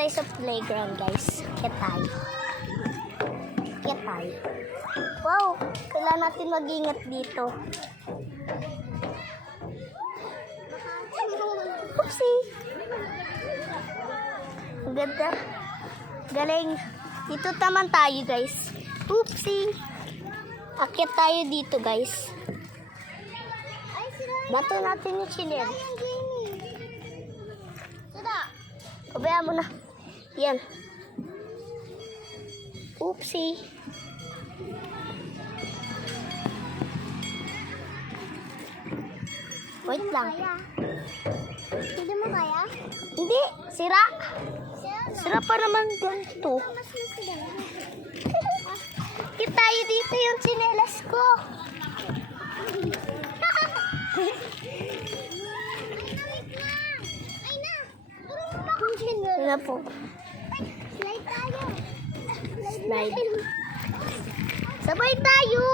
tayo sa playground, guys. Kaya tayo. Wow, kailangan natin mag-ingat dito. Oopsie. Ang ganda. Galing. Dito naman tayo, guys. Oopsie. Akyat tayo dito, guys. Bato natin yung chiller. Pabayaan mo na. Yan. Oopsie. Wait lang. Hindi mo kaya? Hindi. Sira. Sira pa naman ganito. Kita tayo dito yung tsinelas ko. Ano po? Slide tayo. Slide. Sabay tayo.